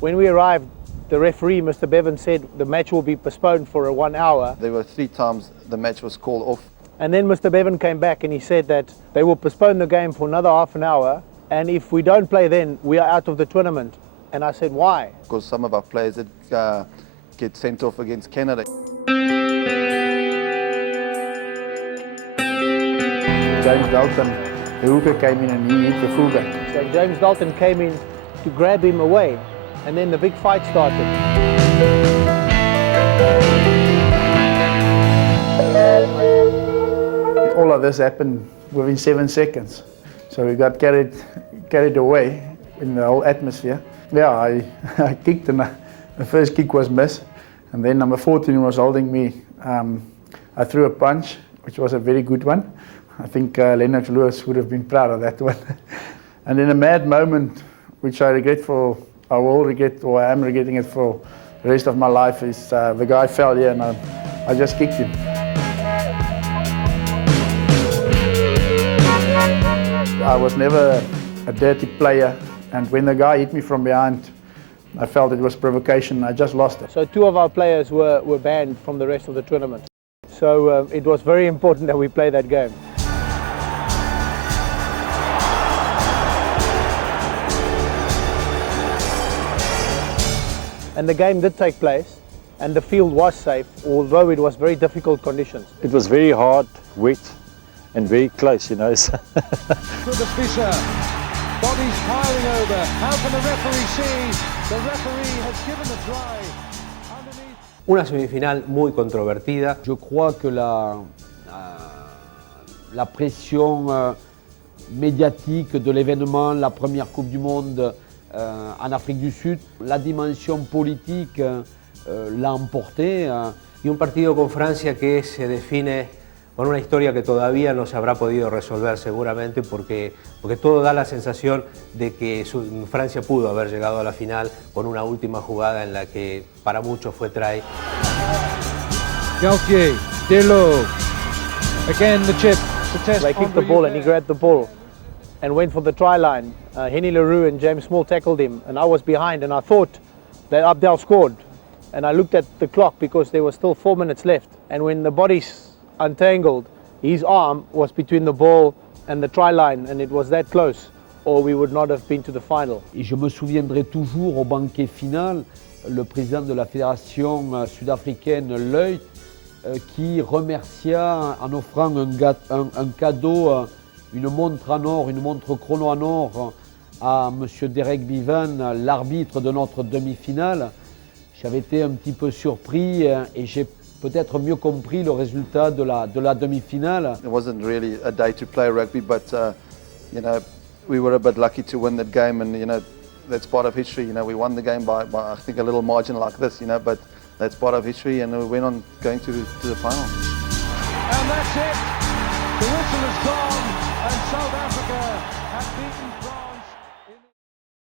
When we arrived, the referee, Mr. Bevan, said the match will be postponed for 1 hour. There were 3 times the match was called off. And then Mr. Bevan came back and he said that they will postpone the game for another half an hour, and if we don't play then, we are out of the tournament. And I said, why? Because some of our players did get sent off against Canada. James Dalton, the hooker, came in and he hit the fullback. So James Dalton came in to grab him away, and then the big fight started. All of this happened within 7 seconds. So we got carried away in the whole atmosphere. Yeah, I kicked and the first kick was missed. And then number 14 was holding me. I threw a punch, which was a very good one. I think Lennox Lewis would have been proud of that one. And in a mad moment, which I will regret, or I am regretting it for the rest of my life, is the guy fell here and I just kicked him. I was never a dirty player, and when the guy hit me from behind, I felt it was provocation. I just lost it. So 2 of our players were banned from the rest of the tournament. So it was very important that we play that game. And the game did take place, and the field was safe, although it was very difficult conditions. It was very hard, wet, and very close, you know. To the Fisher, bodies piling over. How can the referee see? The referee has given the try. Underneath. Una semifinal muy controvertida. Je crois que la pression médiatique de l'événement, la première Coupe du Monde en Afrique du Sud, la dimension politique l'a emporté. Y un partido con Francia que se define con una historia que todavía no se habrá podido resolver seguramente porque todo da la sensación de que Francia pudo haber llegado a la final con una última jugada en la que para muchos fue try. Galtier, Delo, again the chip. They kicked the ball and he grabbed the ball and went for the try line. Henny LaRue and James Small tackled him, and I was behind, and I thought that Abdel scored. And I looked at the clock because there was still 4 minutes left. And when the bodies untangled, his arm was between the ball and the try line, and it was that close, or we would not have been to the final. Et je me souviendrai toujours au banquet final, le président de la fédération sud-africaine, Lloyd, qui remercia en offrant un cadeau, une montre en or, une montre chrono en or à M. Derek Bevan, l'arbitre de notre demi-finale. J'avais été un petit peu surpris et j'ai peut-être mieux compris le résultat de la demi-finale. It wasn't really a day to play rugby, but you know, we were a bit lucky to win that game, and you know, that's part of history. You know, we won the game by I think a little margin like this, you know, but that's part of history, and we went on going to the final. And that's it. The whistle is gone, and South Africa have beaten France.